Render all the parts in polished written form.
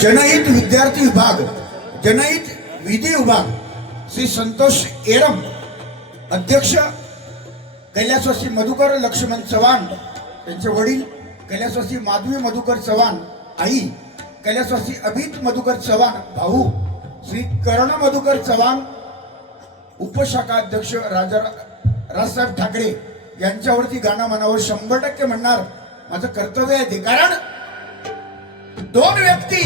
जनहित विद्यार्थी विभाग, जनहित विधी विभाग श्री संतोष एरम अध्यक्ष, कैलासवासी मधुकर लक्ष्मण चव्हाण त्यांचे वडील, कैलासवासी माधवी मधुकर चव्हाण आई, कैलासवासी अभित मधुकर चव्हाण भाऊ, श्री कर्ण मधुकर चव्हाण उपशाखा अध्यक्ष राजसाहेब ठाकरे यांच्यावरती गाणं मनावर 100% म्हणणार माझं कर्तव्य आहे. कारण दोन व्यक्ती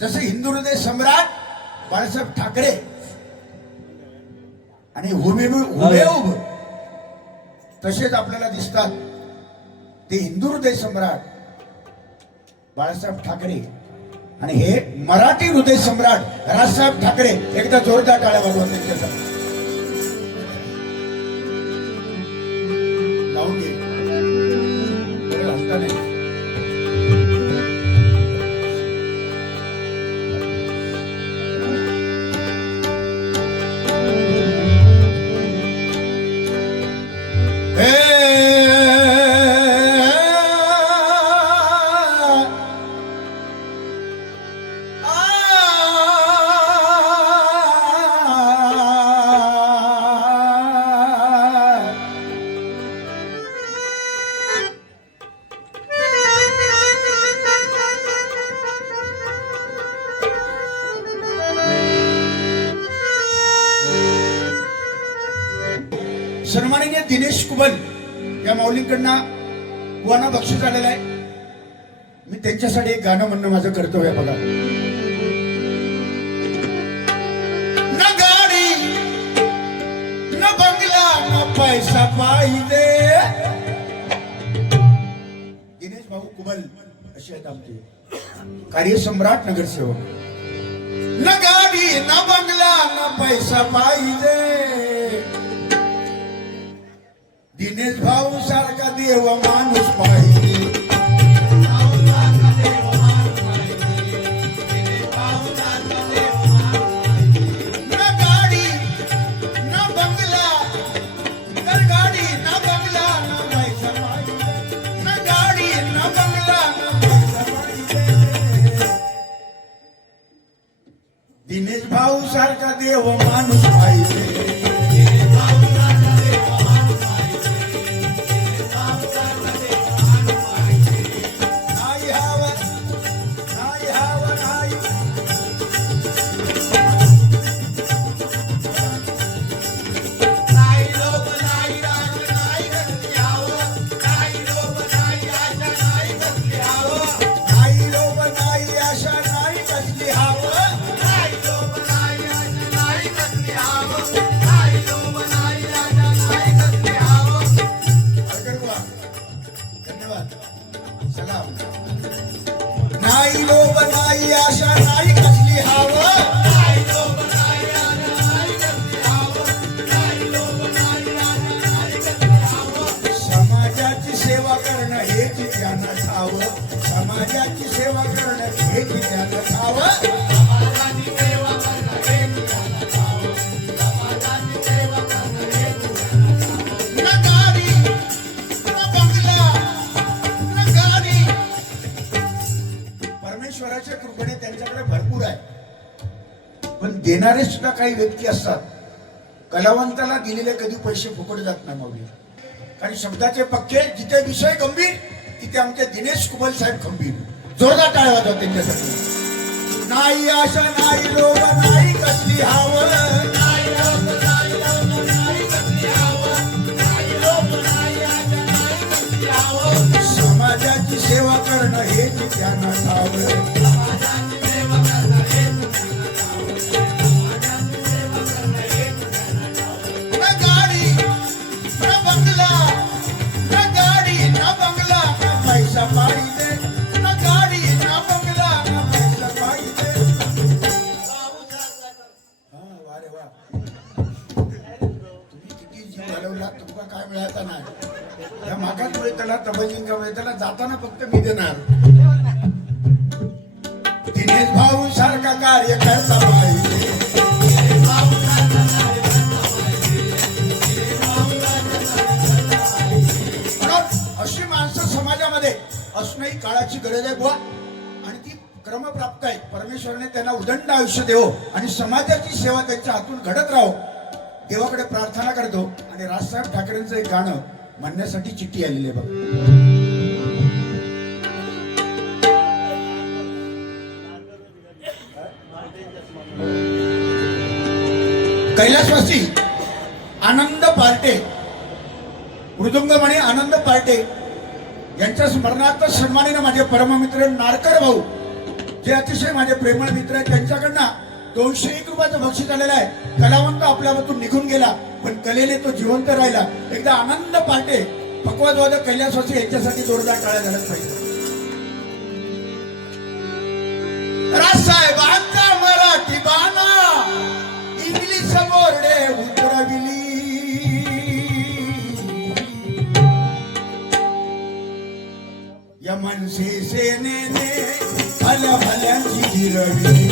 जसे हिंदू हृदय सम्राट बाळासाहेब ठाकरे आणि हुबेहूब तसेच आपल्याला दिसतात ते हिंदू हृदय सम्राट बाळासाहेब ठाकरे आणि हे मराठी हृदय सम्राट राजसाहेब ठाकरे. एकदा जोरदार टाळ्या वाजवा त्यांच्यासाठी. लावून घे बरं हलता नाही. सन्माननीय दिनेश कुबल या माऊलींकडनं बुवांना बक्षीस आलेलं आहे. मी त्यांच्यासाठी एक गाणं म्हणणं माझं कर्तव्य आहे. बघा. न गाडी न बंगला न पैसा पाहिजे. दिनेश भाऊ कुबल असे आहेत आमचे कार्यसम्राट नगरसेवक. न गाडी न बंगला न पैसा पाहिजे, दिनेश भाऊ सारखा देव माणूस पाहिजे. न गाडी न बंगला, तर गाडी न बंगला न पैसा पाहिजे. न गाडी न बंगला न पैसा पाहिजे, दिनेश भाऊ सारखा देव माणूस पाहिजे. नाही लोभ नाही आशा नाही कसली हवं, समाजाची सेवा करणं हेच त्यांना ठावं. समाजाची सेवा करणं हेच त्यांना ठावं. परमेश्वराच्या कृपेने त्यांच्याकडे भरपूर आहे, पण देणारे सुद्धा काही व्यक्ती असतात. कलावंताला दिलेले कधी पैसे फुकट जात नाही माऊली. कारण शब्दाचे पक्के, जिथे विषय गंभीर तिथे आमचे दिनेश कुबल साहेब खंबीर. जोरदार टाळ्या वाजवा त्यांच्यासाठी. नाही आशा नाही लोभ नाही कसली हावं, समाजाची सेवा करणं हेच त्यांना ठावं. न गाडी न बंगला, न गाडी न बंगला न पैसा पाहिजे. न गाडी न बंगला न पैसा पाहिजे. वा रे वा. तुम्ही किती जीव घालवला, तुमका काय मिळायचं नाही. या मागात वेळेला तबलिंगा वेळेला जाताना फक्त मी देणार. दिनेश भाऊ सारखा कार्य करता पाहिजे. अशी माणसं समाजामध्ये असणं ही काळाची गरज आहे बुवा. आणि ती क्रमप्राप्त आहेत. परमेश्वराने त्यांना उदंड आयुष्य देवो आणि समाजाची सेवा त्यांच्या हातून घडत राहो देवाकडे प्रार्थना करतो. आणि राजसाहेब ठाकरेंचं एक गाणं म्हणण्यासाठी चिठ्ठी आलेली आहे बघ. कैलासवासी आनंद पार्टे, मृदुंगमणी आनंद पार्टे यांच्या स्मरणार्थ सन्मानीने माझे परममित्र नारकर भाऊ जे अतिशय माझे प्रेमळ मित्र आहेत त्यांच्याकडनं 201 रुपयाचं बक्षीस आलेलं आहे. कलावंत आपल्यामधून निघून गेला पण कलेने तो जिवंत राहिला. एकदा आनंद पार्टे पक्वादवादक कैलासवासी यांच्यासाठी जोरदार टाळ्या झाल्याच पाहिजे. राजसाहेबांचा मराठी बाणा इंग्लिश बोर्डे उतरविली, या मनसे सेनेने भल्या भल्यांची गिरवली.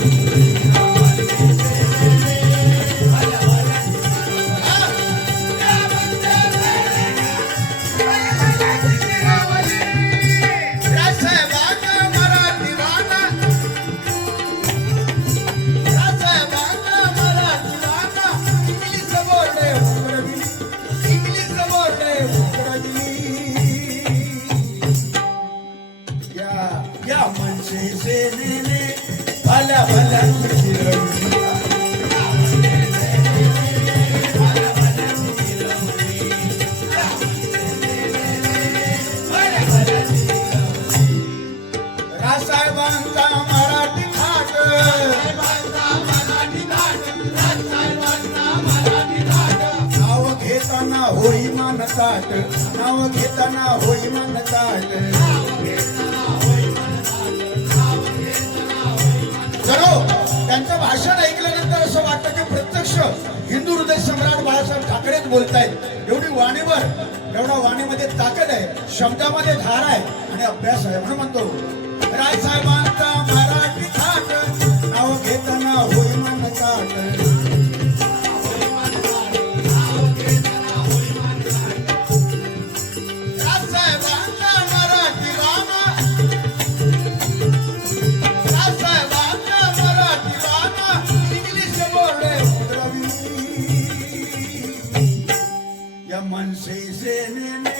होई मान ताट, नाव घेताना होई मान ताट. चलो त्यांचं भाषण ऐकल्यानंतर असं वाटतं की प्रत्यक्ष हिंदू हृदय सम्राट बाळासाहेब ठाकरेच बोलतायत. एवढी वाणीवर एवढा वाणीमध्ये ताकद आहे, शब्दामध्ये धार आहे आणि अभ्यास आहे. म्हणून म्हणतो राजसाहेबांचा मराठी थाट, नाव घेताना होई मान ताट. मनसे सेनेने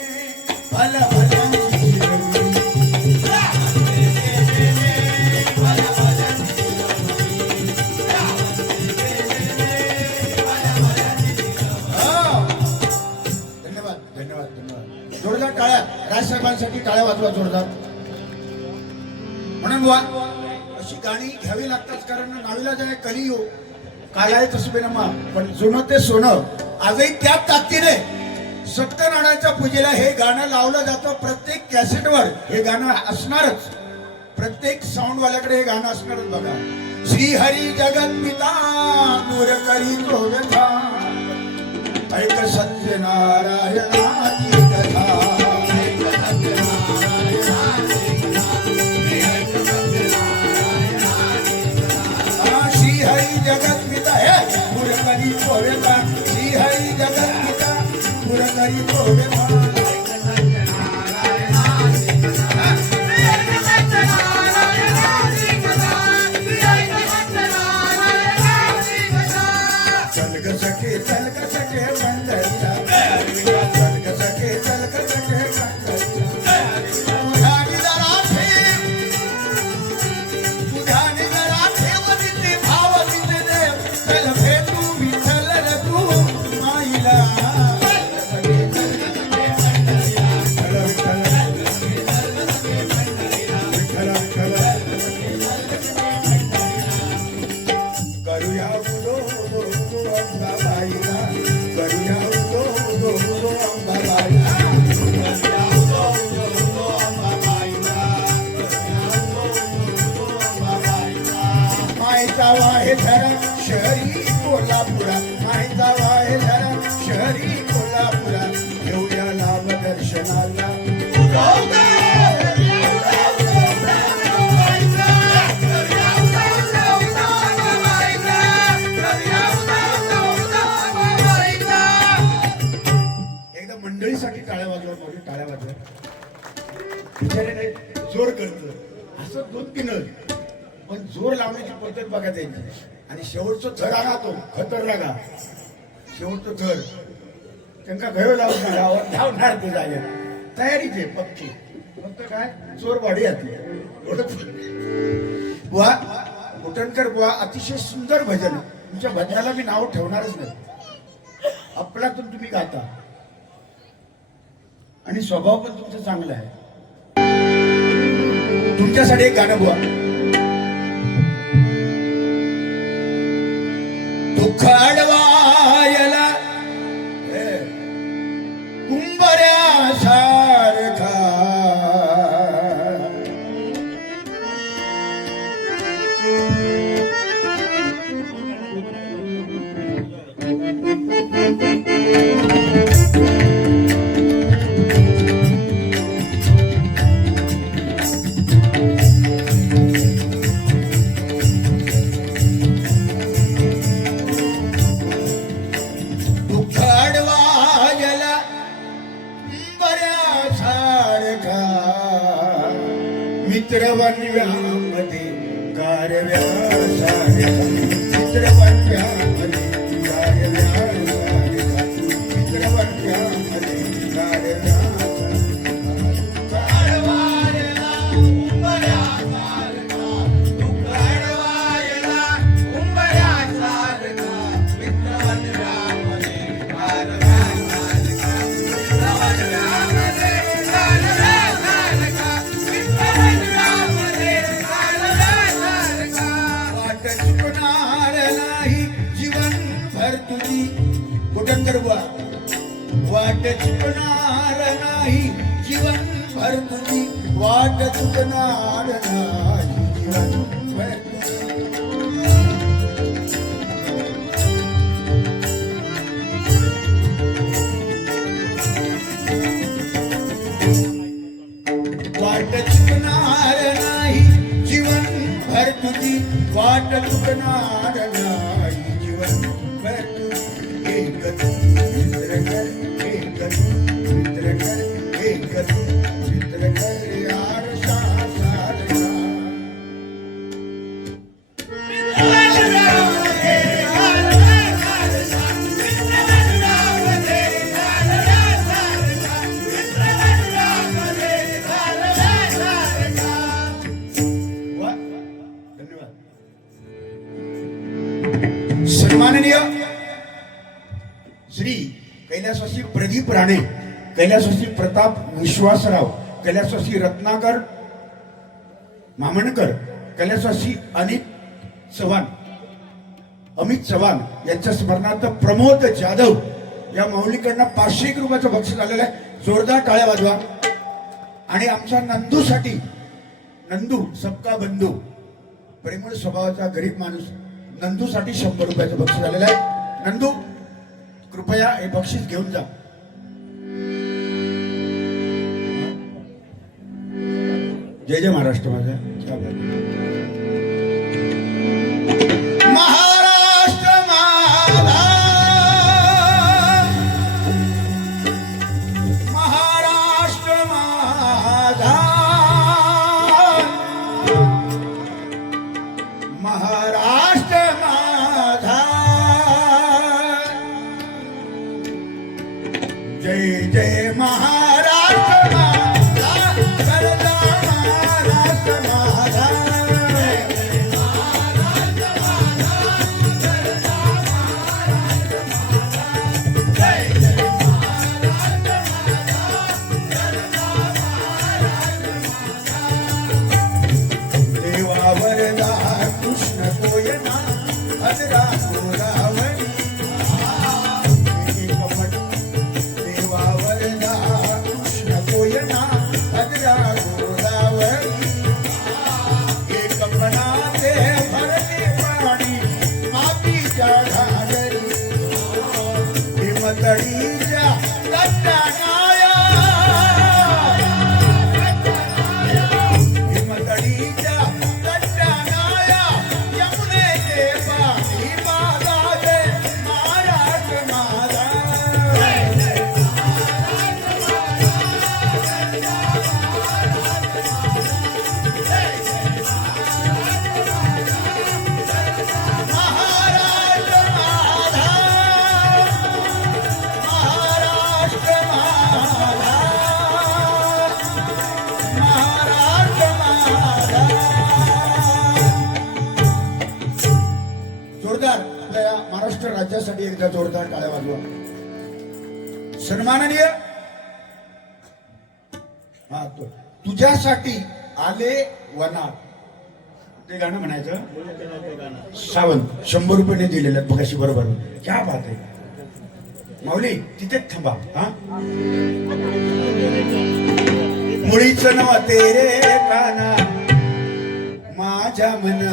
भल्या भल्यांची गिरवली. धन्यवाद धन्यवाद धन्यवाद. जोरदार टाळ्या राजसाहेबांसाठी, टाळ्या वाजवा जोरदार. म्हणून बुवा अशी गाणी घ्यावी लागतात कारण नावीला जाय कलियो काय आहे तसं नमा. पण जुनं ते सोनं आजही त्याच ताकदीने सत्यनारायणाच्या पूजेला हे गाणं लावलं जातं. प्रत्येक कॅसेटवर हे गाणं असणारच, प्रत्येक साऊंड वाल्याकडे हे गाणं असणारच. बघा श्री हरी जगत पिता नूर करी गोव्यथा, ऐक सत्यनारायणाची कथा. श्री हरी जगत पिता हे नूर करी गोव्यथा, श्री हरी जगत पिता नूर करी गोव्यथा. शहरी कोल्हापुरा माहिता वाहे जरा शहरी कोल्हापुरा घेऊया लाभ दर्शनाला. एकदा मंडळीसाठी टाळ्या वाजवा, मोठी टाळ्या वाजवा. बिचारे जोर करत असं 2-3 पण जोर लावण्याची पद्धत बघा त्यांची. आणि शेवटचं थर आला तो खतर लागा शेवटचं थर त्यांना गयो लावून धावणार ते जागे तयारीच आहे पक्की. फक्त काय चोर वाढी बुवा कुटणकर बुवा अतिशय सुंदर भजन. तुमच्या भजनाला मी नाव ठेवणारच नाही. आपल्यातून तुम्ही गाता आणि स्वभाव पण तुमचा चांगला आहे. तुमच्यासाठी एक गाणं बुवा. दुःख अडवायला कुंभऱ्यासारखा मित्रवन्यामध्ये गारव्यासारखा मित्रवन्यामध्ये गारव्यासारखा मित्रवन्यामध्ये गारव्यासारखा अडवायला उंबऱ्यासारखा दुःख अडवायला उंबऱ्यासारखा मित्रवन्यामध्ये गारव्यासारखा मित्रवन्यामध्ये वाट चुकणार नाही जीवन भर तुझी वाट चुकणार नाही जीवन भर वाट चुकणार नाही जीवन भर तुझी वाट चुकणार नाही जीवन भर तुझी एक सन्माननीय श्री कैलासवासी प्रदीप राणे, कैलासवासी प्रताप विश्वासराव, कैलासवासी रत्नाकर मामणकर, कैलासवासी अमित चव्हाण यांच्या स्मरणार्थ प्रमोद जाधव या माऊलीकडनं 501 रुपयाचं बक्षीस आलेलं आहे. जोरदार टाळ्या वाजवा. आणि आमच्या नंदूसाठी, नंदू सबका बंधू, प्रेमळ स्वभावाचा गरीब माणूस, नंदूसाठी 100 रुपयाचं बक्षीस आलेलं आहे. नंदू कृपया हे बक्षीस घेऊन जा. जय जय महाराष्ट्र. माझा महाराष्ट्र माझा, महाराष्ट्र माझा, महाराष्ट्र माझा. जय जय महाराष्ट्र माझा, महाराष्ट्र माझा. त्यांच्यासाठी एकदा जोरदार टाळ्या वाजवा. सन्माननीय हा तुझ्यासाठी आले वनात, ते गाणं म्हणायचं. सावंत 100 रुपये दिलेलं बघाशी, बरोबर. क्या बात आहे माऊली, तिथेच थांबा. हा मुळीच नव्हते रे काना माझ्या मना,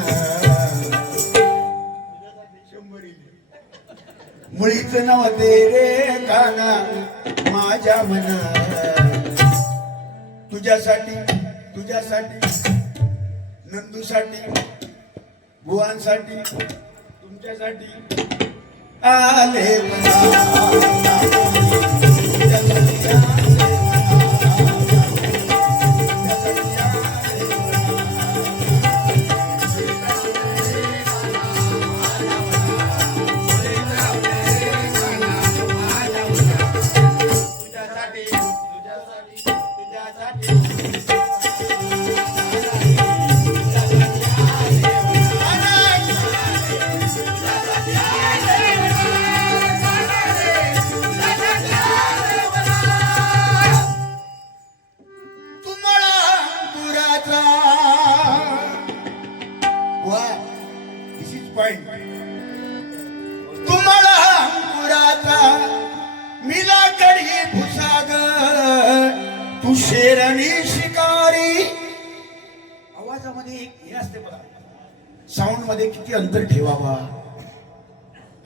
मुळीच नव्हते रे काना माझ्या मना, तुझ्यासाठी तुझ्यासाठी नंदूसाठी बुवांसाठी तुमच्यासाठी आले तुम्हाला अंकुराचा मिला करी भुसाग, तू शेरणी शिकारी. आवाजामध्ये एक हे असते बघा, साऊंड मध्ये किती अंतर ठेवावा.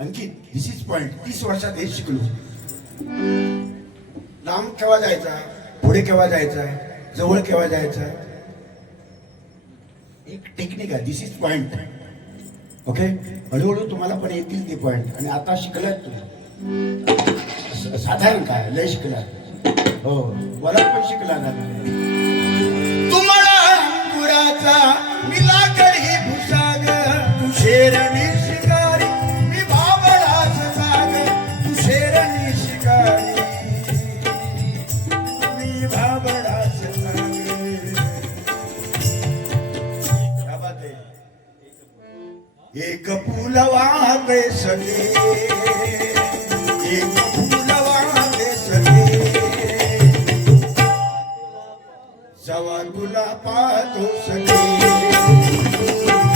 अंकित, दिस इज पॉइंट. 30 वर्षात हे शिकलो. लांब केव्हा जायचा, पुढे केव्हा जायचा, जवळ केव्हा जायचा, एक टेक्निक आहे. दिस इज पॉइंट. ओके, हळूहळू तुम्हाला पण येतील ते पॉइंट. आणि आता शिकलात तुम्ही, साधारण काय लय शिकलात. हो, मला पण शिकला ना. तुम्हाला अंकुराचा मिला करी भुसाग, तू शेरणी शिकारी, मी बाबळाच साग, तू शेरणी शिकारी, मी बाबळाच साग. एक फूल वाहते सगे, एक फूल वाहते सगे, जवा तुला पाहतो सगे.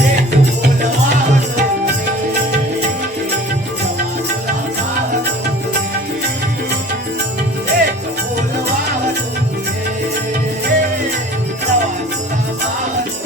एक फूल वाहते एक फूल वाहते, जवा तुला पाहतो.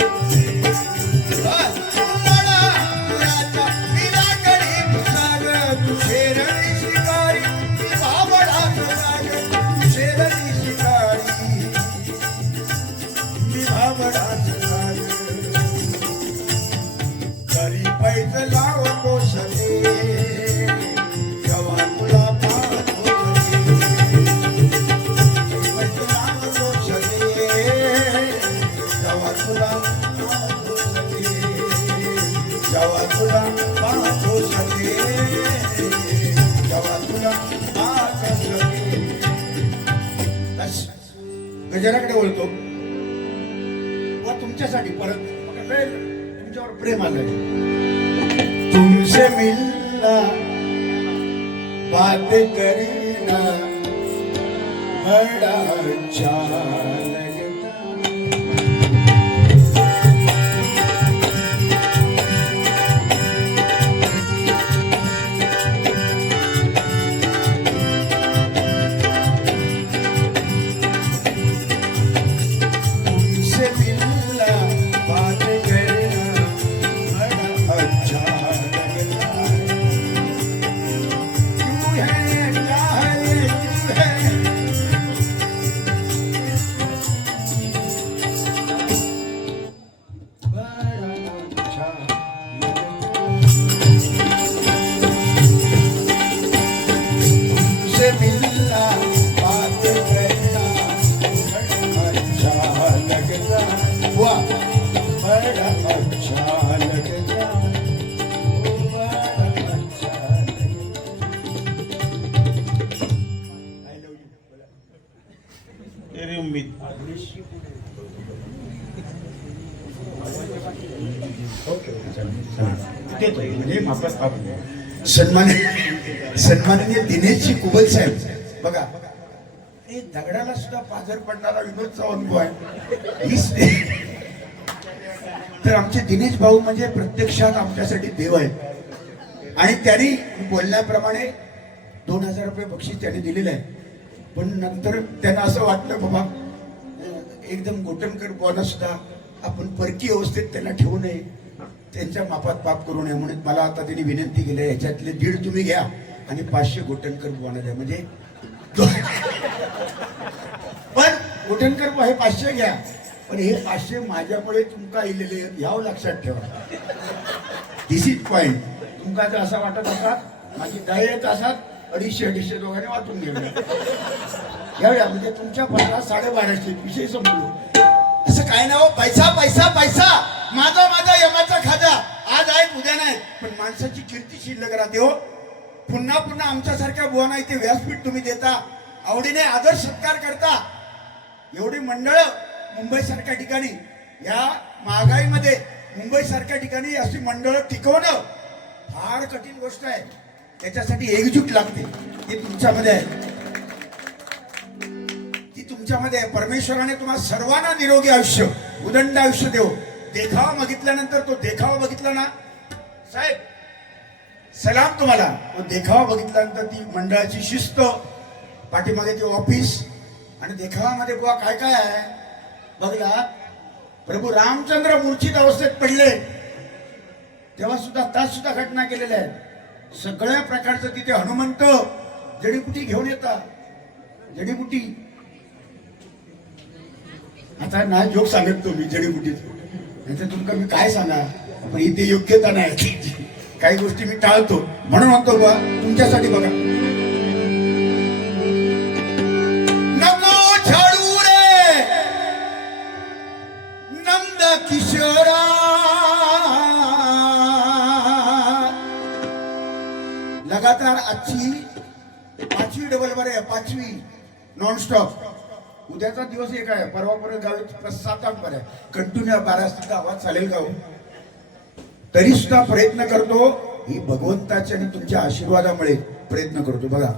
गजराकडे बोलतो व तुमच्यासाठी परत तुमच्यावर प्रेम आलंय. तुमसे मिलना बात करीना बड़ा अच्छा लगता. सन्माननीय दिनेशजी कुबल साहेब बघा, एक दगडाला सुद्धा पाझर पडणारा विनोदचा अनुभव आहे तर आमचे दिनेश भाऊ म्हणजे प्रत्यक्षात आमच्यासाठी देव आहे आणि त्यांनी बोलण्याप्रमाणे 2000 रुपये बक्षीस त्यांनी दिलेलं आहे. पण नंतर त्यांना असं वाटलं बाबा एकदम गोटनकर बुवांना सुद्धा आपण परकी अवस्थेत त्यांना ठेवू नये, त्यांच्या मापात पाप करू नये म्हणून मला आता त्यांनी विनंती केली आहे याच्यातले 1.5 तुम्ही घ्या आणि 500 गोटनकर बुवांना द्या. म्हणजे पण गोटनकर बुवा हे 500 घ्या पण हे 500 माझ्यामुळे तुमका इलेले यावं लक्षात ठेवा. दिस इज पॉइंट. तुमका जर असं वाटत असाल माझी 10 येत असाल 250 दोघांनी वाटून घेऊया यावेळा म्हणजे तुमच्या 1250 विषय संपलो. असं काय ना हो, पैसा पैसा पैसा माझा यमाचा खाजा आज आहे उद्या नाही पण माणसाची कीर्ती शिल्लक राहते हो. पुन्हा पुन्हा आमच्यासारख्या बुवांना इथे व्यासपीठ तुम्ही देता, आवडीने आदर सत्कार करता. एवढी मंडळ मुंबई सारख्या ठिकाणी या महागाईमध्ये मुंबई सारख्या ठिकाणी अशी मंडळ टिकवणं फार कठीण गोष्ट आहे. त्याच्यासाठी एकजूट लागते. ती तुमच्यामध्ये आहे, ती तुमच्यामध्ये आहे. परमेश्वराने तुम्हाला सर्वांना निरोगी आयुष्य उदंड आयुष्य देव. देखावा बघितल्यानंतर तो देखावा बघितला ना साहेब सलाम तुम्हाला. तो देखावा बघितल्यानंतर ती मंडळाची शिस्त, पाठीमागे ते ऑफिस आणि देखावामध्ये बुवा काय काय आहे बघला. प्रभू रामचंद्र मूर्छित अवस्थेत पडले तेव्हा सुद्धा तास सुद्धा घटना केलेल्या आहेत. सगळ्या प्रकारचं तिथे हनुमंत जडीबुटी घेऊन येतात. जडीबुटी आता नाही जोक सांगत तो मी जडीबुटीच नाही तर तुमका मी काय सांगा पण इथे योग्यता नाही. काही गोष्टी मी टाळतो म्हणून म्हणतो बा तुमच्यासाठी बघा. नको छाडू रे नंद किशोरा लगातार आजची 5वी डबल बर आहे, 5वी नॉन स्टॉप. उद्याचा दिवस एक आहे, परवापर्यंत गावी 7-8 बर आहे. कंटिन्यू 12 सुद्धा आवाज चालेल का हो? तरी सुद्धा प्रयत्न करतो. ही भगवंताच्या आणि तुमच्या आशीर्वादामुळे प्रयत्न करतो. बघा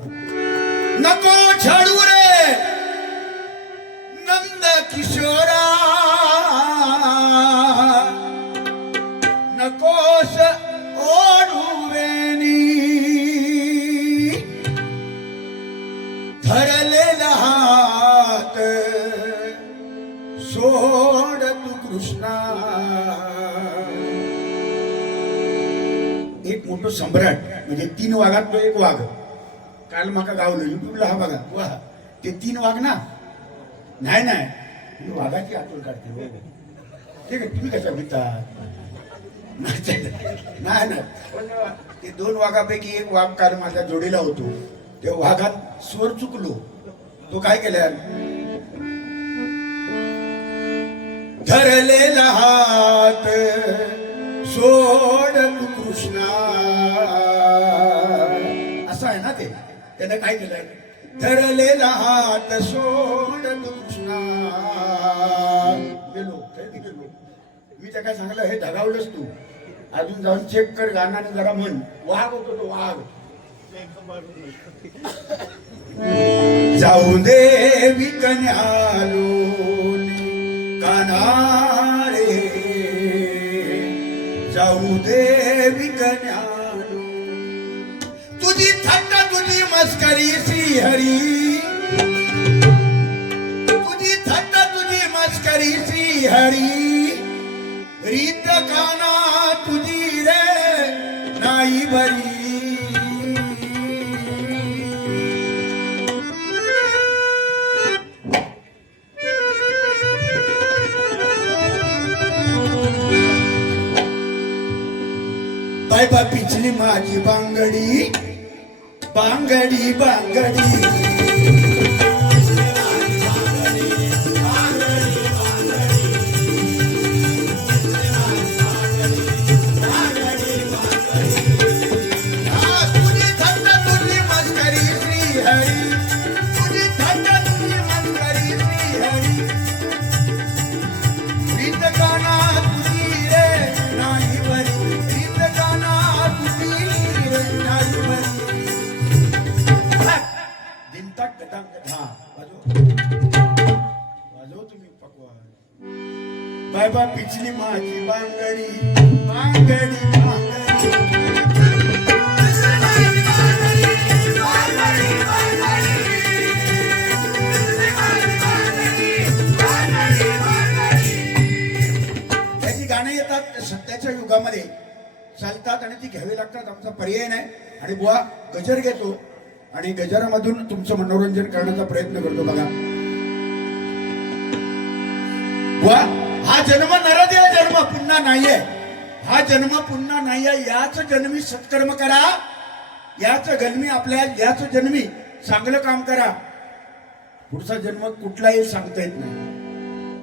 नको छाडू रे नंद किशोरा नकोस ओढू वेणी धरलेला हात सोड तू कृष्णा. एक मोठं सम्राट म्हणजे 3 वाघात तो एक वाघ. काल माका गावलं युट्यूबला हा बघा वा ते 3 वाघ ना नाही वाघाची आठवण काढते हो. ठीक आहे तुम्ही कशा भीता नाही ते 2 वाघापैकी एक वाघ काल माझ्या जोडीला होतो. त्या वाघात स्वर चुकलो. तो काय केला धरलेला हात सोड तू कृष्णा असं आहे ना ते. त्यानं काय केलंय धरलेला हात सोड तू कृष्णा. गेलो मी त्या काय सांगलं हे धगावलंच तू अजून जाऊन चेक कर गाण्याने जरा म्हण. वाघ होतो तो वाघ. जाऊ दे विकण्यालो कानारे जाऊ दे विकण्यालो. तुझी थट्टा तुझी मस्करी श्री हरी तुझी थट्टा तुझी मस्करी श्री हरी रीत काना तुझी रे नाही बरी. बायबा पिचली माझी बांगडी बांगडी बांगडी नाही भाकरी त्याची गाणी येतात सध्याच्या युगामध्ये चालतात आणि ती घ्यावी लागतात. आमचा पर्याय नाही. आणि बुवा गजर घेतो आणि गजरामधून तुमचं मनोरंजन करण्याचा प्रयत्न करतो. बघा बुवा, हा जन्म नरदेव जन्म पुन्हा नाहीये. हा जन्म पुन्हा नाहीये. याच जन्मी सत्कर्म करा. याच जन्मी आपल्या याच जन्मी चांगलं काम करा. पुढचा जन्म कुठलाही सांगता येत नाही.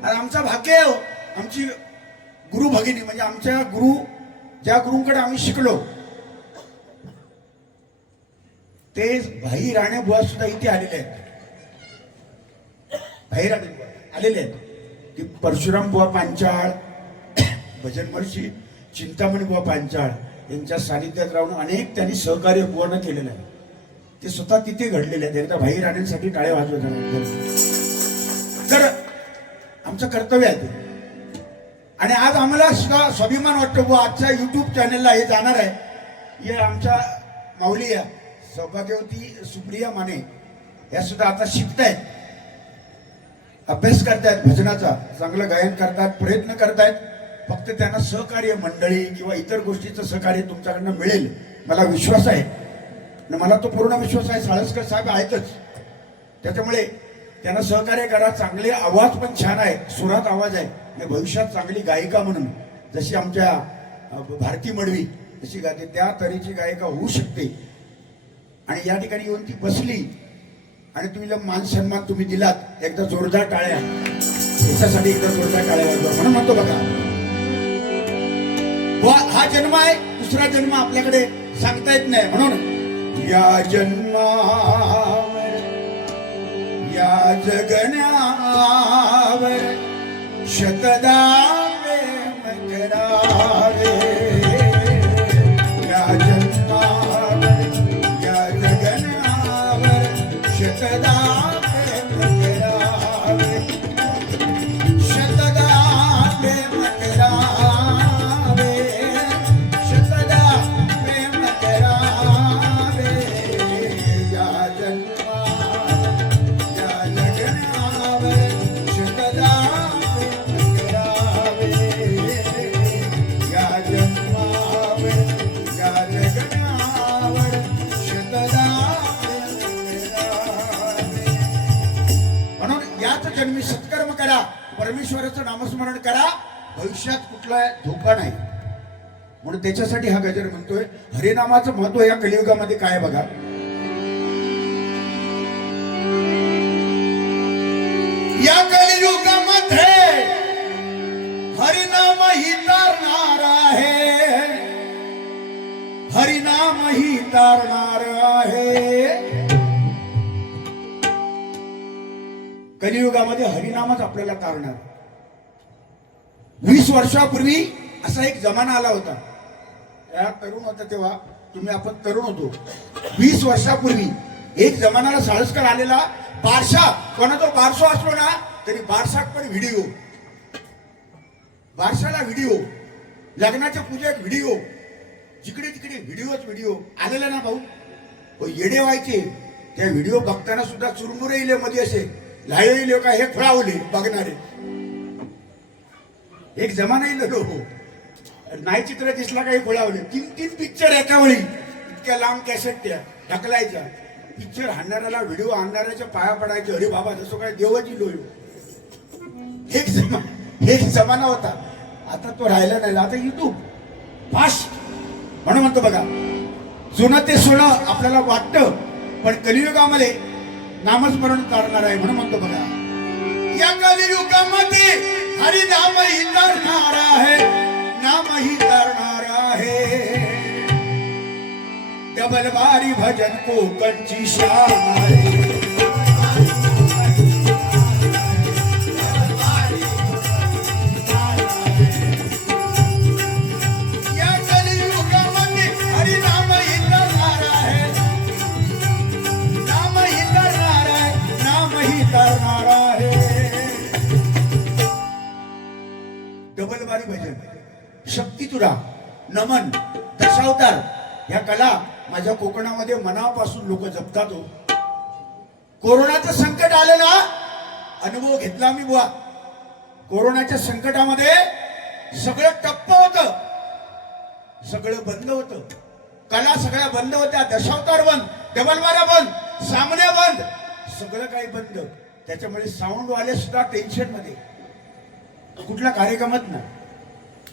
आणि आमचा भाग्य आहे हो. आमची गुरु भगिनी म्हणजे आमच्या गुरु ज्या गुरुंकडे आम्ही शिकलो ते भाई राणे बुवा सुद्धा इथे आलेले आहेत. भाई राणे बुवा आलेले आहेत. ती परशुराम बुवा पांचाळ, भजन महर्षी चिंतामणी बुवा पांचाळ यांच्या सानिध्यात राहून अनेक त्यांनी सहकार्य बुवानं केलेलं आहे. ते स्वतः तिथे घडलेले आहेत. एकदा भाई राणेंसाठी टाळे वाजवत तर आमचं कर्तव्य आहे ते. आणि आज आम्हाला सुद्धा स्वाभिमान वाटतो बुवा आजच्या युट्यूब चॅनलला हे जाणार आहे. हे आमच्या माऊली या सौभाग्यवती सुप्रिया माने या सुद्धा आता शिकतायत, अभ्यास करतायत भजनाचा, चांगलं गायन करतात, प्रयत्न करतायत. फक्त त्यांना सहकार्य मंडळी किंवा इतर गोष्टीचं सहकार्य तुमच्याकडनं मिळेल मला विश्वास आहे. आणि मला तो पूर्ण विश्वास आहे. साळसकर साहेब आहेतच. त्याच्यामुळे त्यांना सहकार्य करा. चांगले आवाज पण छान आहे, सुरात आवाज आहे. आणि भविष्यात चांगली गायिका म्हणून जशी आमच्या भारती मडवी जशी गाते त्या तऱ्हेची गायिका होऊ शकते. आणि या ठिकाणी येऊन ती बसली आणि तुम्ही मान सन्मान तुम्ही दिलात. एकदा जोरदार टाळ्या त्याच्यासाठी, एकदा जोरदार टाळ्या वाजवा. म्हणून म्हणतो बघा हा जन्म आहे, दुसरा जन्म आपल्याकडे सांगता येत नाही. म्हणून या जन्मावर या जगण्यावर शतदा प्रेम करावे. या जन्मावर या जगण्यावर शतदा प्रेम करावे. शतदा प्रेम करावे. शतदा प्रेम करावे. या जन्मावर या जगण्यावर शतदा जन्मी सत्कर्म करा, परमेश्वराचं नामस्मरण करा. भविष्यात कुठला धोका नाही. म्हणून त्याच्यासाठी हा गजर म्हणतोय. हरिनामाचं महत्व या कलियुगामध्ये काय बघा. या कलियुगामध्ये हरिनाम ही तारणार आहे. हरिनाम ही तारणार आहे. कलियुगामध्ये हरिनामच आपल्याला तारणार. 20 वर्षापूर्वी असा एक जमाना आला होता. त्या तरुण होता तेव्हा, तुम्ही आपण तरुण होतो. 20 वर्षापूर्वी एक जमानाला साळसकर आलेला. बारशा कोणाचा बारसो असलो ना तरी बारसात पण व्हिडिओ, बारशाला व्हिडिओ, लग्नाच्या पूजेत व्हिडिओ, जिकडे तिकडे व्हिडिओ आलेला ना भाऊ. येडे व्हायचे त्या व्हिडिओ बघताना सुद्धा. चुरमुरे इले मध्ये असे लायले लोक हे खुळावले बघणारे. एक जमाना येईल हो, नाही चित्र दिसला काही खुळावले. 3 पिक्चर एका वेळी, इतक्या लांब कॅसेट त्या ढकलायच्या. पिक्चर हाणणाऱ्याला व्हिडिओ आणणाऱ्याच्या पाया पडायचे. अरे बाबा जसं काय देवाची लोय. एक जमाना होता. आता तो राहिला नाही. आता युट्यूब फास्ट. म्हणून म्हणतो बघा जुनं ते सोनं आपल्याला वाटतं, पण कलियुगामध्ये नामस्मरण करणार आहे. म्हणून म्हणतो बघा या कलियुगामध्ये हरिनाम ही तरणार आहे. नाम ही तरणार आहे. डबलबारी भजन कोकणची शान आहे. डबलबारी भजन शक्ती तुला नमन, दशावतार या कला माझ्या कोकणामध्ये मनापासून लोक जपतात हो. कोरोनाचं संकट आलं ना, अनुभव घेतला मी बुवा. कोरोनाच्या संकटामध्ये सगळं टप्प होतं, सगळं बंद होतं, कला सगळ्या बंद होत्या. दशावतार बंद, डबलबारा बंद, सामन्या बंद, सगळं काही बंद. त्याच्यामुळे साऊंड वाले सुद्धा टेन्शन मध्ये, कुठला कार्यक्रमच ना.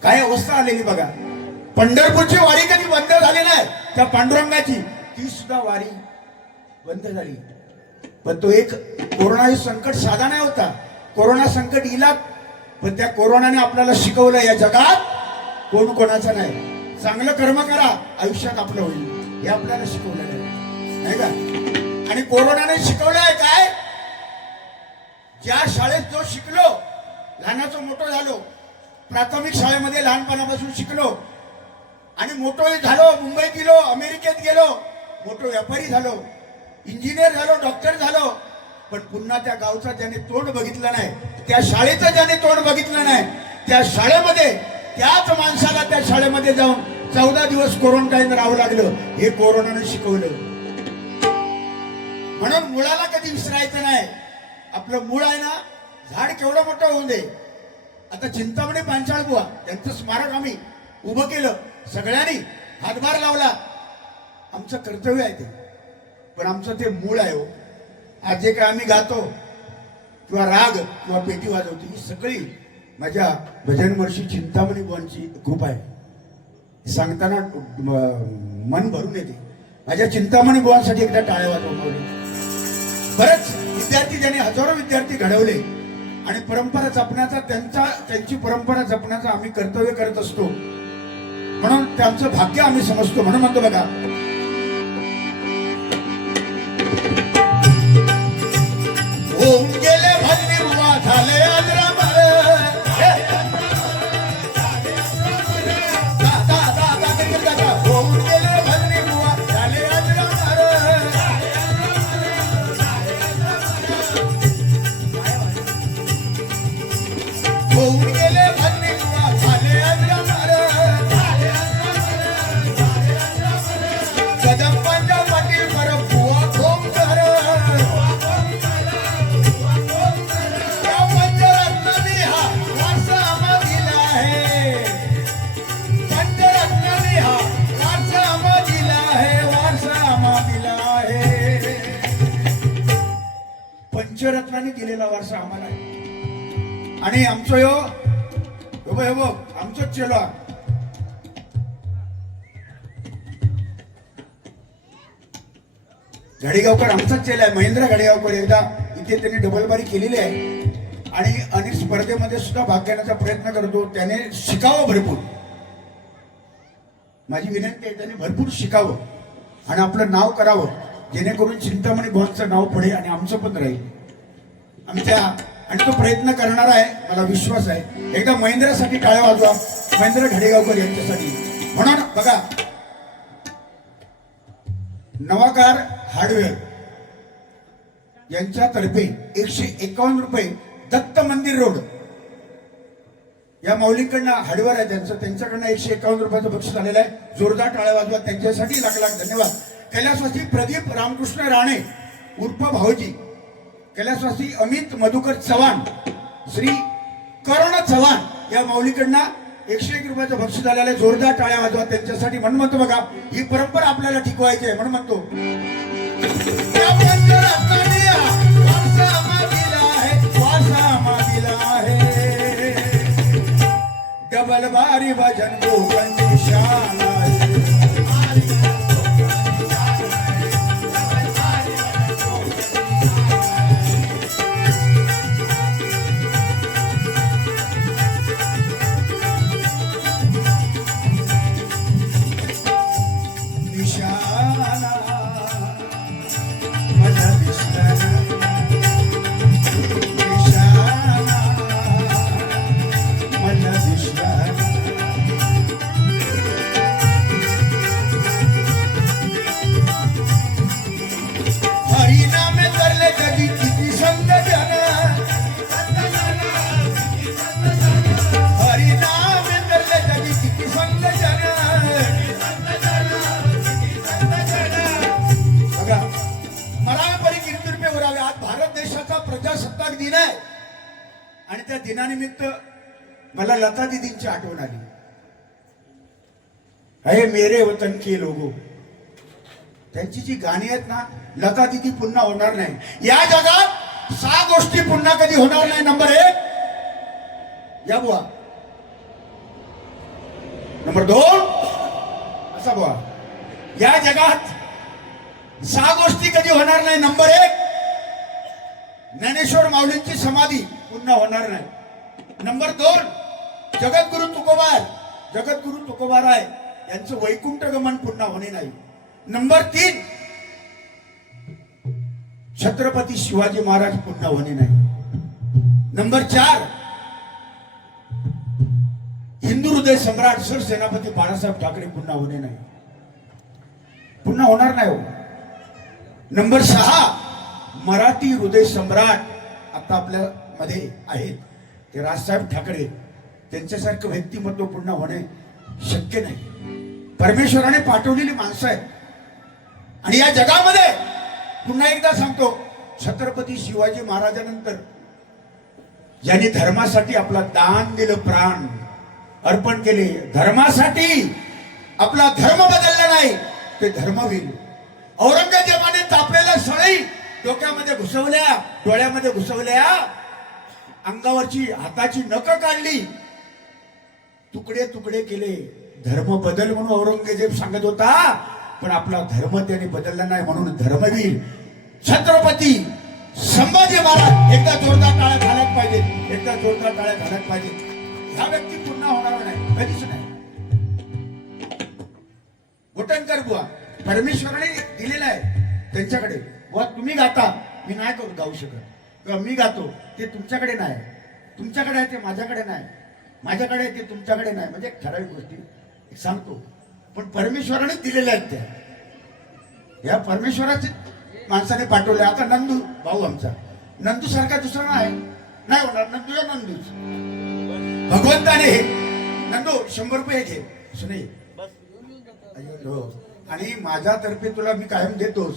काय अवस्था आलेली बघा. पंढरपूरची वारी कधी बंद झाली नाही, त्या पांडुरंगाची ती सुद्धा वारी बंद झाली. पण तो एक कोरोना हे संकट साधा नाही होता. कोरोना संकट इला, पण त्या कोरोनाने आपल्याला शिकवलं या जगात कोण कोणाचं नाही. चांगलं कर्म करा, आयुष्यात आपलं होईल, हे आपल्याला शिकवलेलं आहे का. आणि कोरोनाने शिकवलं आहे काय, ज्या शाळेत जो शिकलो, लहानाचं मोठं झालो, प्राथमिक शाळेमध्ये लहानपणापासून शिकलो आणि मोठो झालो, मुंबईत गेलो, अमेरिकेत गेलो, मोठो व्यापारी झालो, इंजिनियर झालो, डॉक्टर झालो, पण पुन्हा त्या गावचा ज्याने तोंड बघितलं नाही, त्या शाळेचं ज्याने तोंड बघितलं नाही, त्या शाळेमध्ये त्याच माणसाला त्या शाळेमध्ये जाऊन 14 दिवस क्वारंटाईन राहावं लागलं. हे कोरोनाने शिकवलं. म्हणून मुळाला कधी विसरायचं नाही. आपलं मूळ आहे ना, झाड केवढं मोठं होऊन दे. आता चिंतामणी पांचाळ बुवा त्यांचं स्मारक आम्ही उभं केलं, सगळ्यांनी हातभार लावला. आमचं कर्तव्य आहे ते, पण आमचं ते मूळ आहे हो. आज जे काय आम्ही गातो किंवा राग किंवा पेटी वाजवतो, ही सगळी माझ्या भजन महर्षी चिंतामणी बुवांची कृपा आहे. सांगताना मन भरून येते. माझ्या चिंतामणी बुवांसाठी एकदा टाळ्या वाजवल्या. बरेच विद्यार्थी, ज्यांनी हजारो विद्यार्थी घडवले आणि परंपरा जपण्याचा, त्यांची परंपरा जपण्याचा आम्ही कर्तव्य करत असतो. म्हणून त्यांचं भाग्य आम्ही समजतो. म्हणून म्हणतो बघा, होऊन गेले भजनी बुवा झाले आजरा मर, होऊन गेले भजनी बुवा झाले आजरा मर, होऊन गेले भजनी बुवा झाले आजरा मर, कदंबाच्या पाठीवर बुवा खोम कर, पंचरत्नांनी दिलेला वारसा आम्हाला आहे. आणि आमचं हो आमचं चेलो घाडेगावकर आमचाच चेला आहे. महेंद्र घाडेगावकर एकदा इथे त्यांनी डबलबारी केलेली आहे आणि अनेक स्पर्धेमध्ये सुद्धा भाग घेण्याचा प्रयत्न करतो. त्याने शिकावं भरपूर. माझी विनंती आहे, त्याने भरपूर शिकावं आणि आपलं नाव करावं, जेणेकरून चिंतामणी बुवांचं नाव पुढे आणि आमचं पण राहील. आणि तो प्रयत्न करणार आहे, मला विश्वास आहे. एकदा महेंद्रासाठी टाळ्या वाजवा, महेंद्र घाडेगावकर यांच्यासाठी. म्हणून बघा, नवाकार हार्डवेअर यांच्यातर्फे 151 रुपये दत्त मंदिर रोड या माऊलींकडनं हार्डवेअर आहे त्यांच्याकडनं 151 रुपयाचं बक्षीस आलेलं आहे. जोरदार टाळ्या वाजवा त्यांच्यासाठी. लाख लाख धन्यवाद. कैलासवासी प्रदीप रामकृष्ण राणे उर्फ भाऊजी, कैलासवासी अमित मधुकर चव्हाण, श्री करुण चव्हाण या माऊलीकडनं 101 रुपयाचं बक्षीस आलेलं आहे. जोरदार टाळ्या वाजवा त्यांच्यासाठी. म्हणून म्हणतो बघा, ही परंपरा आपल्याला टिकवायची आहे. म्हणून म्हणतो, डबल बारी भजन गोकर्ण निशान दिनानिमित्त मला लता दीदींची आठवण आली. अरे मेरे वतन के लोगो, त्यांची जी गाणी आहेत ना, लता दीदी पुन्हा होणार नाही. या जगात 6 गोष्टी पुन्हा कधी होणार नाही. नंबर 1, या बुवा. नंबर 2, असा बुवा. या जगात 6 गोष्टी कधी होणार नाही. नंबर 1, ज्ञानेश्वर माऊलींची समाधी पुन्हा होणार नाही. नंबर 2, जगद्गुरु तुकोबाराय यांचं वैकुंठ गमन पुन्हा होणे नाही. नंबर 3, छत्रपती शिवाजी महाराज पुन्हा होणे नाही. नंबर 4, हिंदू हृदय सम्राट सरसेनापती बाळासाहेब ठाकरे पुन्हा होणे नाही. पुन्हा होणार नाही हो. नंबर 6, मराठी हृदय सम्राट आता आपल्या मध्ये आहेत ते राजसाहेब ठाकरे, त्यांच्यासारखं व्यक्तिमत्व पुन्हा होणे शक्य नाही. परमेश्वराने पाठवलेली माणसं आहेत. आणि या जगामध्ये पुन्हा एकदा सांगतो, छत्रपती शिवाजी महाराजांनंतर ज्यांनी धर्मासाठी आपला दान दिलं, प्राण अर्पण केले, धर्मासाठी आपला धर्म बदलला नाही, ते धर्मवीर. औरंगजेबाने तापलेल्या सळई डोक्यामध्ये घुसवल्या, डोळ्यामध्ये घुसवल्या, अंगावरची हाताची नखं काढली, तुकडे तुकडे केले. धर्म बदल म्हणून औरंगजेब सांगत होता, पण आपला धर्म त्याने बदलला नाही. म्हणून धर्मवीर छत्रपती संभाजी महाराज एकदा जोरदार टाळ्या घालायला पाहिजे, एकदा जोरदार टाळ्या घालायला पाहिजे. ह्या व्यक्ती पुन्हा होणार नाही, कधीच नाही. घोटणकर बुवा परमेश्वराने दिलेला आहे त्यांच्याकडे. बुवा तुम्ही गाता, मी नाही करू गाऊ शकत, किंवा मी गातो ते तुमच्याकडे नाही, तुमच्याकडे आहे ते माझ्याकडे नाही, माझ्याकडे आहे ते तुमच्याकडे नाही. म्हणजे ठराविक गोष्टी सांगतो, पण परमेश्वराने दिलेल्या आहेत त्या. या परमेश्वराचे माणसाने पाठवले. आता नंदू भाऊ आमचा, नंदू सारखा दुसरा नाही होणार. नंदू या नंदूच. भगवंताने नंदू 100 रुपये घे सुने, आणि माझ्यातर्फे तुला मी कायम देतोच,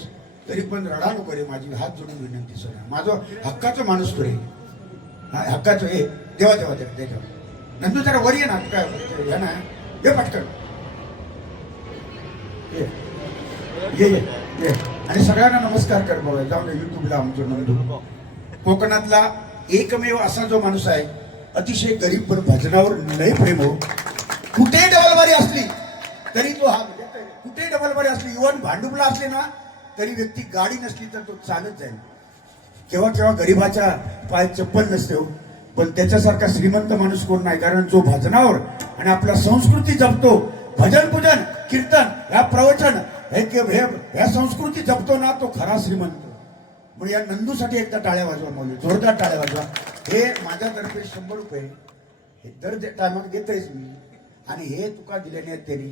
तरी पण रडा नको रे, माझी हात जोडून विनंती सर, माझं हक्काचं माणूस तो रे, हक्काचं. हे देवा देवा देवा देवा. नंदू जरा वर ये ना, काय या ना, ये पटकन ये. आणि सगळ्यांना नमस्कार कर बाबा. जाऊन युट्यूबला आमचं नंदू कोकणातला एकमेव असा जो माणूस आहे, अतिशय गरीब पण भजनावर लय प्रेम हो. कुठे डबलबारी असली तरी तो हा, कुठे डबलबारी असली, इव्हन भांडुपला असले ना तरी, व्यक्ती गाडी नसली तर तो चालत जाईल. केव्हा केव्हा गरीबाच्या पाय चप्पल नसते हो, पण त्याच्यासारखा श्रीमंत माणूस कोण नाही. कारण जो भजनावर आणि आपला संस्कृती जपतो, भजन पूजन कीर्तन ह्या प्रवचन ह्या संस्कृती जपतो ना, तो खरा श्रीमंत. म्हणजे या नंदूसाठी एकदा टाळ्या वाजवा माऊली, जोरदार टाळ्या वाजवा. हे माझ्यातर्फे 100 रुपये हे दर टायमाला देतोयच मी, आणि हे तुका दिले नाहीत त्यांनी.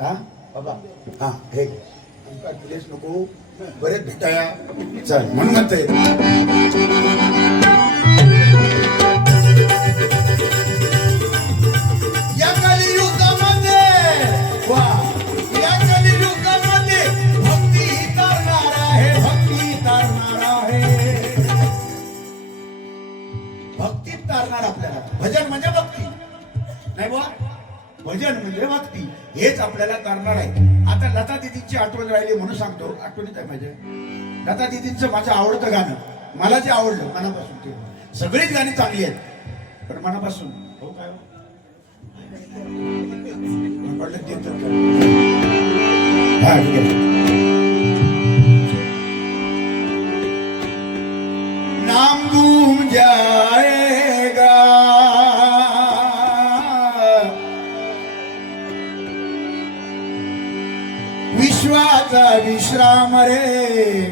हा बाबा, हा हे तुका दिलेच नको, बरेच भेटाया चल म्हणून म्हणतोय. या कलियुगामध्ये वा, या कलियुगामध्ये भक्ती तरणार आहे, भक्ती तरणार आहे. भक्ती तारणार आपल्याला. भजन म्हणजे भक्ती नाही बुवा, भजन म्हणजे भक्ती, हेच आपल्याला तारणार आहे. आता लता दीदींची आठवण राहिली म्हणून सांगतो. आठवणीत आहे माझ्या लता दीदींचं माझं आवडतं गाणं, मला जे आवडलं मनापासून, ते सगळीच गाणी चांगली आहेत, पण मनापासून हो काय हा ठीक आहे. नाम गूंज जाएगा विश्वाचा विश्राम रे,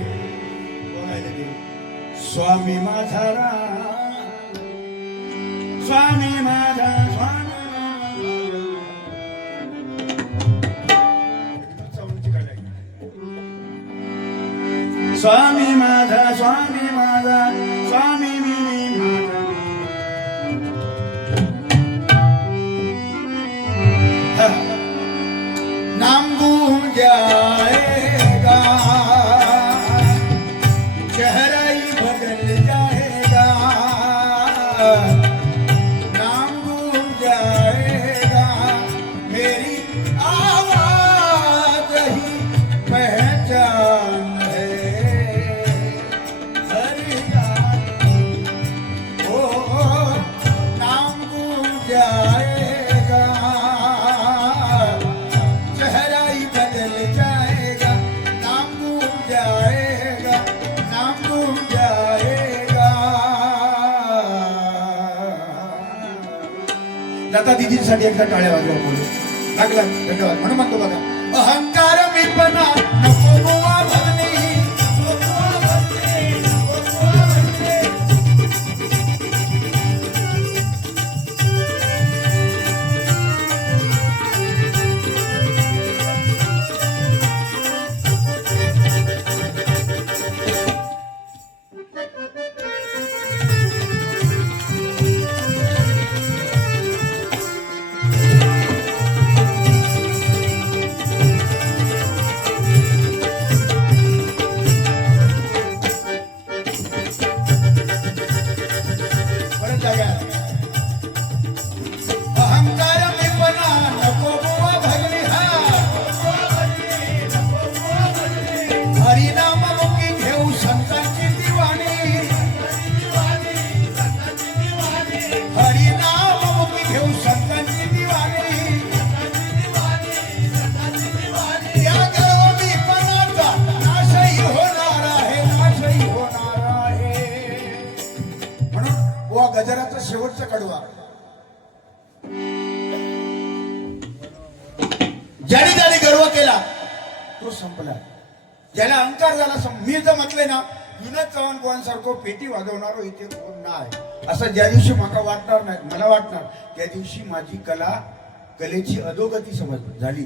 स्वामी माझा स्वामी माझा स्वामी माझा स्वामी माझा स्वामी मी माझा. नाम गूंज जाएगा, चेहरा ही बदल जाएगा, आवाज ही पहचान है हरि जान ओ नाम गूंज जाएगा चेहरा ही बदल जाएगा नाम गूंज जाएगा नाम गूंज जाएगा लता दीदींसाठी एकदा टाळ्या वाजवा बोलू लागला धन्यवाद म्हणून म्हणतो बघा अहंकार मीपणा नको बुवा भरणे नको बुवा भरणे नको बुवा भरणे परत जागा अहंकार मीपणा नको बुवा भरणे हा हरिनाम मुखी घेऊ संतांची दिवाणी हरिनाम मुखी घेऊ संतांची दिवाणी या गर्व मीपणाचा नाशही होणार आहे नाशही होणार आहे म्हणून बुवा गजराचा शेवटचा कडवा ज्याने ज्याने गर्व केला तो संपला ज्याला अहंकार झाला मी जर म्हटले ना विनोद चव्हाण बुवांसारखं पेटी वाजवणारो इथे कोण नाही असं ज्या दिवशी मला वाटणार नाही मला वाटणार त्या दिवशी माझी कलेची अधोगती समज झाली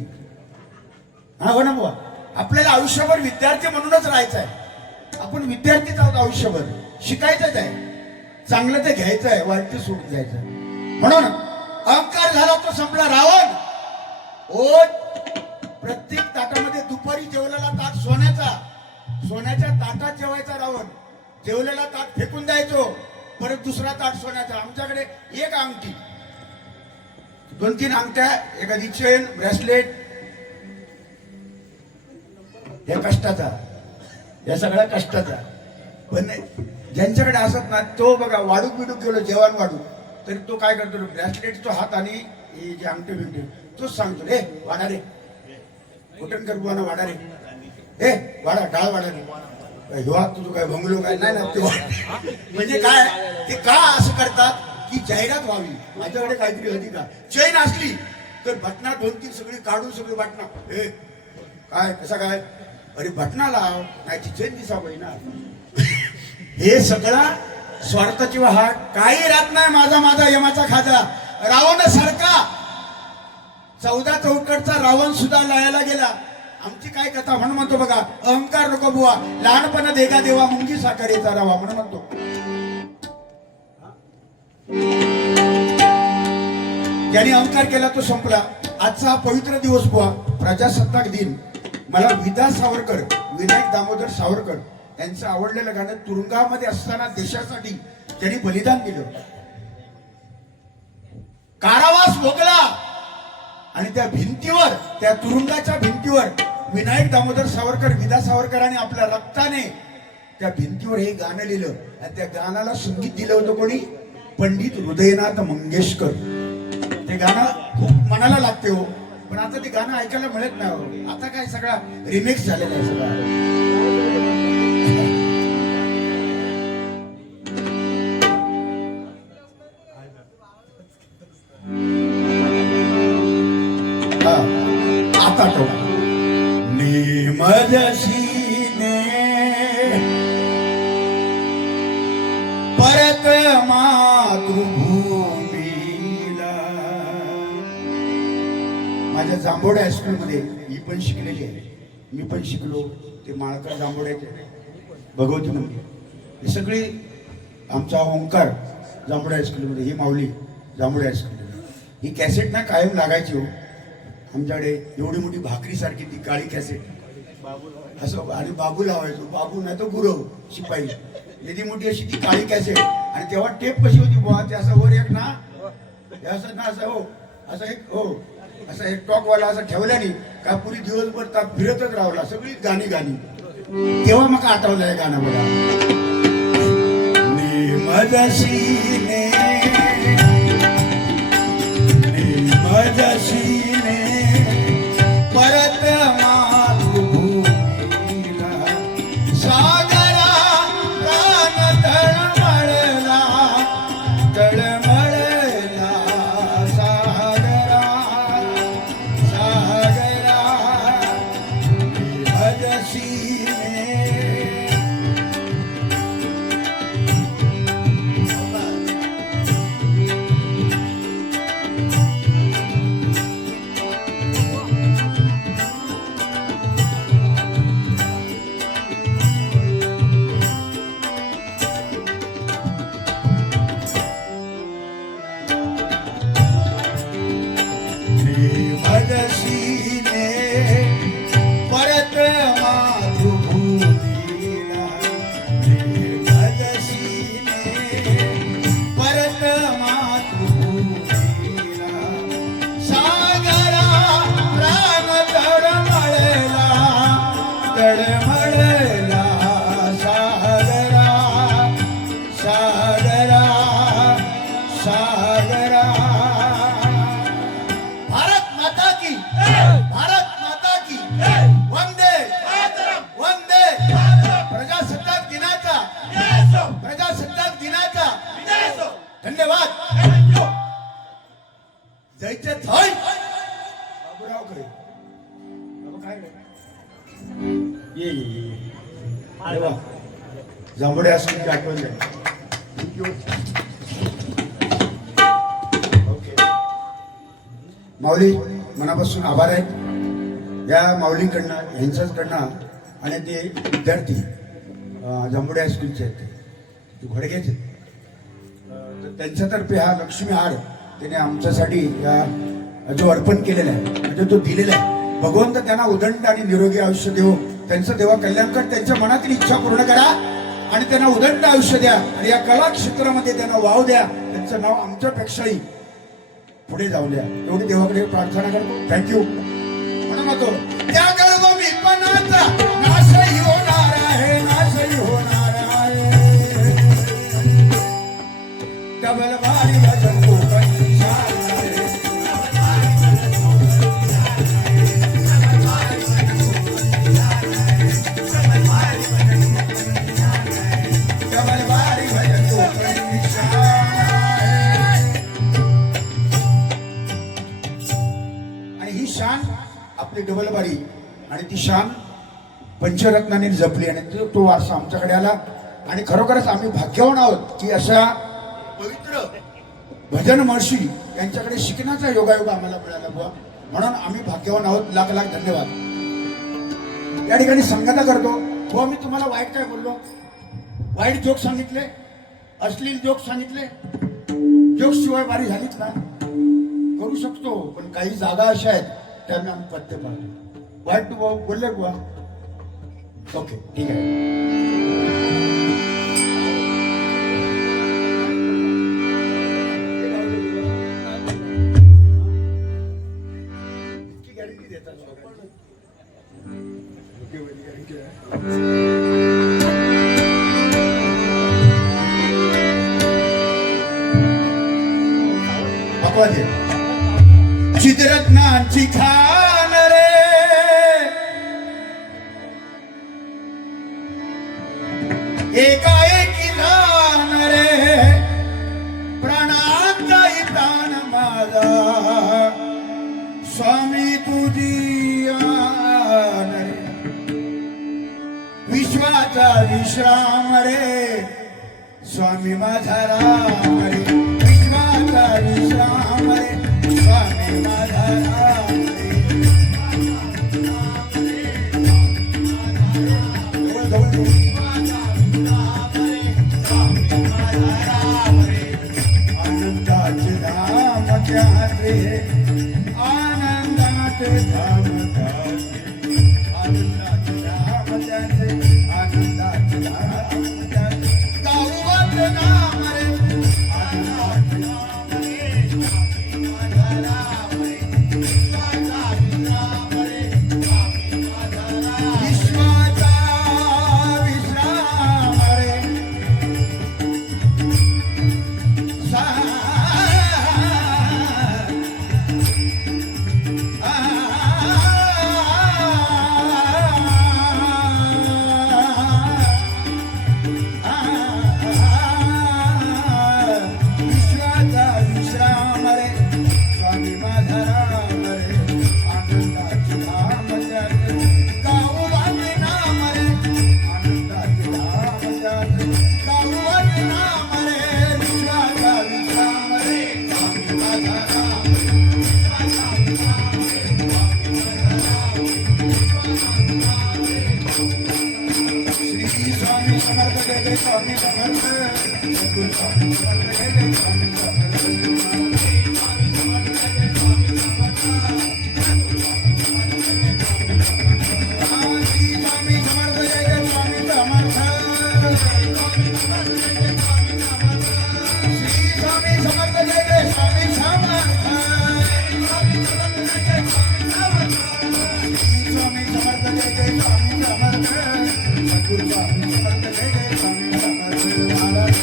हा हो ना बुवा आपल्याला आयुष्यभर विद्यार्थी म्हणूनच राहायचं आहे आपण विद्यार्थीच आहोत आयुष्यभर शिकायचंच आहे चांगलं ते घ्यायचं आहे वाईट ते सोडून द्यायचं आहे म्हणून अहंकार झाला तो संपला रावण ओ प्रत्येक ताटामध्ये दुपारी जेवलेला ताट सोन्याच्या ताटात जेवायचा रावण जेवलेला ताट फेकून द्यायचो परत दुसरा ताट सोन्याचा आमच्याकडे एक अंगठी 2-3 अंगठ्या एखादी चेन ब्रेसलेट या कष्टाचा या सगळ्या कष्टाचा पण ज्यांच्याकडे असत ना तो बघा वाढूक बिडूक गेलो जेवण वाढू तरी तो काय करतो ब्रेसलेट तो हात आणि हे जे अंगठे बिंगठे तोच सांगतो रे वाडा रे कुठून कर बुवाना वाडा रे वाडा डाळ वाडा रे हिवा तुझं काय भंगलो काय नाही ना ते म्हणजे काय ते का असं करतात की जाहिरात व्हावी माझ्याकडे काहीतरी होती का चैन असली तर बटना 2-3 सगळी काढून सगळी बटना काय कसा काय अरे बटना लाव नाही ती चैन दिसावं ना हे सगळा स्वार्थाची वाहट काही राहत नाही माझा माझा यमाचा खाजा रावण सारखा 14 चौकटचा रावण सुद्धा लयाला गेला आमची काय कथा म्हणून म्हणतो बघा अहंकार नको बुवा लहानपणा देगा देवा मुंगी साखरेचा रावा म्हणून म्हणतो ज्याने अहंकार केला तो संपला आजचा हा पवित्र दिवस बुवा प्रजासत्ताक दिन मला विदा सावरकर विनायक दामोदर सावरकर यांचं आवडलेलं गाणं तुरुंगामध्ये असताना देशासाठी त्यांनी बलिदान दिलं कारावास भोगला आणि त्या भिंतीवर त्या तुरुंगाच्या भिंतीवर विनायक दामोदर सावरकर विदा सावरकरांनी आपल्या रक्ताने त्या भिंतीवर हे गाणं लिहिलं आणि त्या गाण्याला संगीत दिलं होतं कोणी पंडित हृदयनाथ मंगेशकर ते गाणं खूप मनाला लागते हो पण आता ते गाणं ऐकायला मिळत नाही हो आता काय सगळा रिमिक्स झालेला आहे सगळा आता तो निमजशीने परत मातृभूमीला माझ्या जांभोडे हायस्कूलमध्ये ही पण शिकलेली आहे मी पण शिकलो ते माळकर जांभोड्याचे भगवती मंदिर हे सगळे आमचा ओंकार जांभोडे हायस्कूलमध्ये ही माऊली जांभोडे हायस्कूलमध्ये ही कॅसेट ना कायम लागायची हो आमच्याकडे एवढी मोठी भाकरी सारखी ती काळी कॅसेट असं आणि बाबू लावायचो बाबू नाही तो गुरव शिपाई एवढी मोठी अशी ती काळी कॅसेट आणि तेव्हा टेप कशी होती बुवा ते असं वर एक ना असं ना असं हो असं एक हो असा एक टॉकवाला असं ठेवल्याने का पुरी दिवसभर ताप फिरतच राहला सगळी गाणी गाणी. तेव्हा मग आठवलं हे गाणं बघा. मजसीने मजसीने परत मातृभूमीला सागरा प्राण तळमळला तळमळला सागरा सागरा मजसीने. मजसीने परत मातृभूमीला मजसीने परत मातृभूमीला सागरा प्राण तळमळला तळमळला सागरा सागरा सागरा. भारत माता की वंदे वंदे. प्रजासत्ताक दिनाचा धन्यवाद. जयचे थाय बाबूरावकडे काय ये जांभळे असून आठवण झाली. माऊली मनापासून आभार आहेत या माऊलीकडनं ह्यांच्याचकडनं आणि ते विद्यार्थी जांभुडे हायस्कूलचे आहेत ते घोडग्याचे तर त्यांच्यातर्फे हा लक्ष्मी हार त्याने आमच्यासाठी या जो अर्पण केलेला आहे म्हणजे तो दिलेला आहे. भगवंत त्यांना उदंड आणि निरोगी आयुष्य देव. त्यांचं देवा कल्याण कर. त्यांच्या मनातील इच्छा पूर्ण करा आणि त्यांना उदंड आयुष्य द्या आणि या कला क्षेत्रामध्ये त्यांना वाव द्या. त्यांचं नाव आमच्यापेक्षाही पुढे जाऊ द्या एवढी देवाकडे प्रार्थना करतो. थँक्यू. म्हणून होतो त्या गळगोमीपणाचा नाशही होणार आहे नाशही होणार आहे. डबल भारी भजन कोकणी डबल भारी भजन कोकणी शान आपली डबल बारी आणि ती शान पंचरत्नाने जपली आणि तो वारसा आमच्याकडे आला. आणि खरोखरच आम्ही भाग्यवान आहोत की अशा पवित्र भजन महर्षी यांच्याकडे शिकण्याचा योगायोग आम्हाला मिळाला बुवा. म्हणून आम्ही भाग्यवान आहोत. लाख लाख धन्यवाद. या ठिकाणी संगता करतो बुवा. मी तुम्हाला वाईट काय बोललो? वाईट जोक सांगितले, अश्लील जोक सांगितले. जोक शिवाय बारी झालीच ना. करू शकतो पण काही जागा अशा आहेत त्यांना आम्ही पत्ते पाहतो. वाईट तू बोलले बुवा. ओके ठीक आहे. गॅरंटी देतात चित्ररत्नांची खान रे एकाएकी दान रे प्राणांचाही प्राण माझा स्वामी तुझी आन रे विश्वाचा विश्राम रे स्वामी माझा राम रे विश्वाचा विश्राम रे स्वामी माझा राम रे. आनंदाचे धाम त्याचे आनंदाचे धाम त्याचे आनंदाचे धाम त्याचे आनंदाचे धाम त्याचे गाऊचे नाम रे आनंदाचे नाम रे स्वामी माझा राम रे. जय स्वामी समर्थ सद्गुरु स्वामी समर्थ जय जय स्वामी समर्थ श्री स्वामी समर्थ जय जय स्वामी समर्थ श्री स्वामी समर्थ जय जय स्वामी समर्थ श्री स्वामी समर्थ जय जय स्वामी समर्थ सद्गुरु स्वामी समर्थ जय जय स्वामी समर्थ महाराज